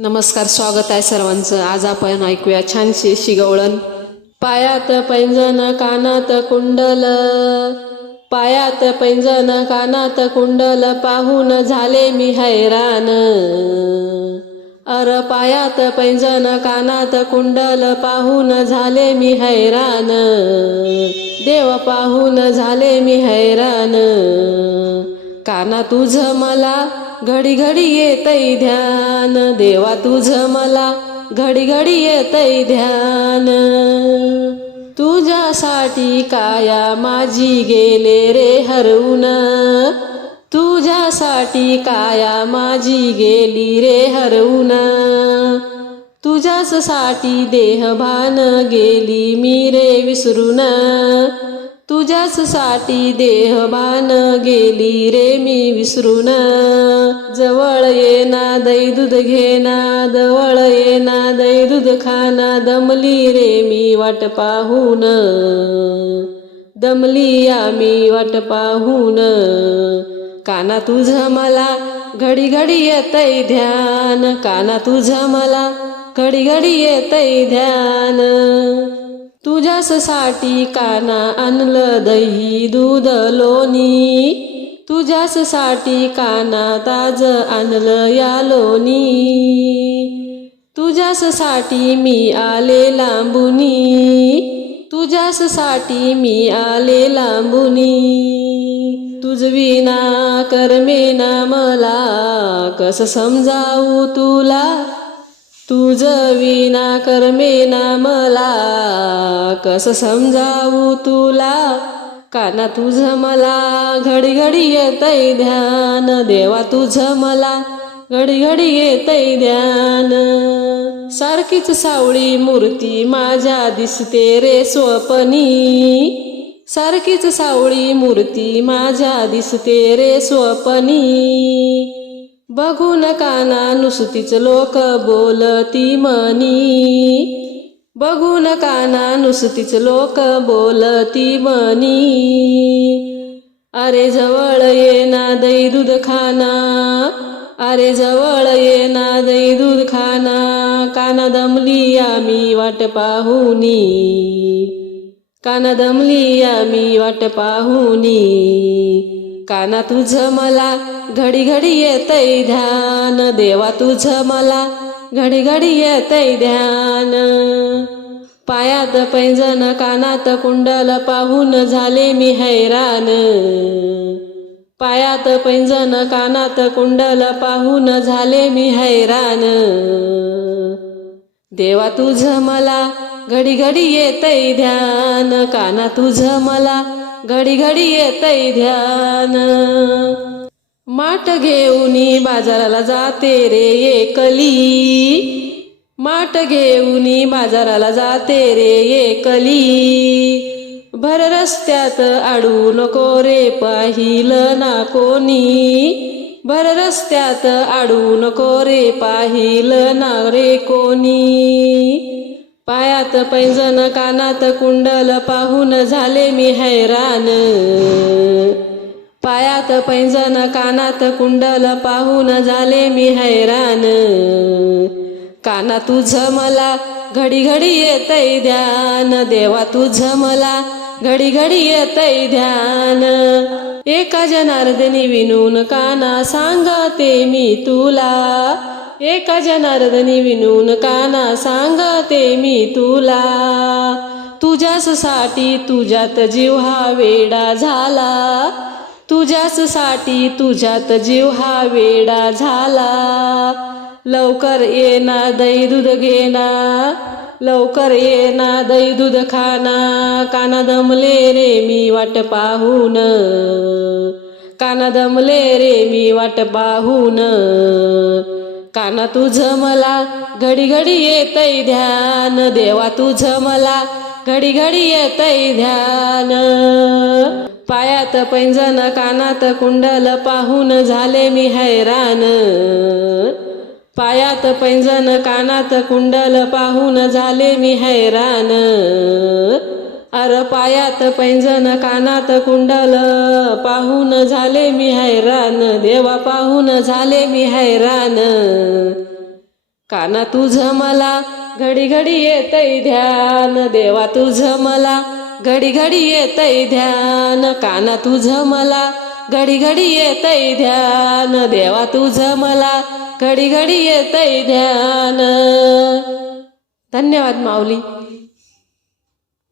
नमस्कार स्वागत आहे सर्वांचं. आज आपण ऐकूया छानशी शिगवळण. पायात पैंजन कानात कुंडल. पायात पैंजन कानात कुंडल. पाहून झाले मी हैराण. अर पायात पैंजन कानात कुंडल. पाहून झाले मी हैराण. देव पाहून झाले मी हैराण. काना तुझ मला घडी घडी येतय ध्यान. देवा तुझ मला घडी घडी येतय ध्यान. तुझ्यासाठी काया माझी गेले रे हरवून. तुझ्यासाठी काया माझी गेली रे हरवून. तुझ्याच साठी देहभान गेली मी रे विसरून. तुझ्याच साठी देहभान गेली रे मी विसरून. जवळ येना दही दूध घेना जवळ येना दै दूध खाना दमली रे मी वाट पाहून. दमली आम्ही वाट पाहून. काना तुझ मला घडी घडी येतय ध्यान काना तुझ मला घडी घडी येतय ध्यान. तुझ्यास साठी काना आणलं दही दूध लोणी. तुझ्यास साठी काना ताज आणलं या लोणी. तुझ्यास साठी मी आले लांबुनी. तुझ्यास साठी मी आले लांबुनी. तुझविना करमेना मला कस समजावू तुला? तुझ विना कर्मेना मला कस समजावू तुला? काना तुझ मला घडी घडी येतय ध्यान. देवा तुझ मला घडी घडी येतय ध्यान. सारखीच सावळी मूर्ती माझ्या दिसते रे स्वपनी. सारखीच सावळी मूर्ती माझ्या दिसते रे स्वपनी. बघून काना नुसतीच लोक बोलती मनी बघून काना नुसतीच लोक बोलती मनी अरे जवळ येना दै दूध खाना. अरे जवळ येना दै दूध खाना. काना दमली आम्ही वाट पाहुनी. काना दमली आम्ही वाट पाहुनी. काना तुझ मला घडी घडी येतय ध्यान. देवा तुझ मला घडी घडी येतय ध्यान. पायात पैंजण कानात कुंडल पाहून झाले मी हैराण पायात पैंजण कानात कुंडल पाहून झाले मी हैराण देवा तुझ मला घडी घडी येतय ध्यान. काना तुझ मला घडी घडी येतय ध्यान. माठ घेऊनी बाजाराला जाते रे एकली. माठ घेऊनी बाजाराला जाते रे एकली. भर रस्त्यात अडू नको रे पाहिलं ना कोणी. भर रस्त्यात आडू नको रे पाहिलं ना रे कोणी. पायात पैंजन कानात कुंडल पाहून झाले मी हैराण पायात पैंजन कानात कुंडल पाहून झाले मी हैराण काना तुझ मला घडी घडी येतय ध्यान. देवा तुझ मला घडी घडी येतय ध्यान. एका जनार्दनी विनून काना सांगते मी तुला. एका जनार्दनी विनून काना सांगते मी तुला. तुझ्याच साठी तुझ्यात जीव हा वेडा झाला. तुझ्याच साठी तुझ्यात जीव हा वेडा झाला. लवकर येना दही दूध घेना लवकर येना दही दूध खाना. काना दमले रे मी वाट पाहून. काना दमले रे मी वाट पाहून. काना तुझ मला घडी घडी येतय ध्यान. देवा तुझ मला घडी घडी येतय ध्यान. पायात पैंजन कानात कुंडल पाहून झाले मी हैराण पायात पैंजन कानात कुंडल पाहून झाले मी हैराण अर पायात पैंजन कानात कुंडल पाहून झाले मी हैराण देवा पाहून झाले मी हैराण काना तुझं मला घडी घडी येतय ध्यान. देवा तुझं मला घडी घडी येतय ध्यान. काना तुझं मला घडी घडी येतय ध्यान. देवा तुझं मला घडी घडी येतय ध्यान. धन्यवाद माऊली.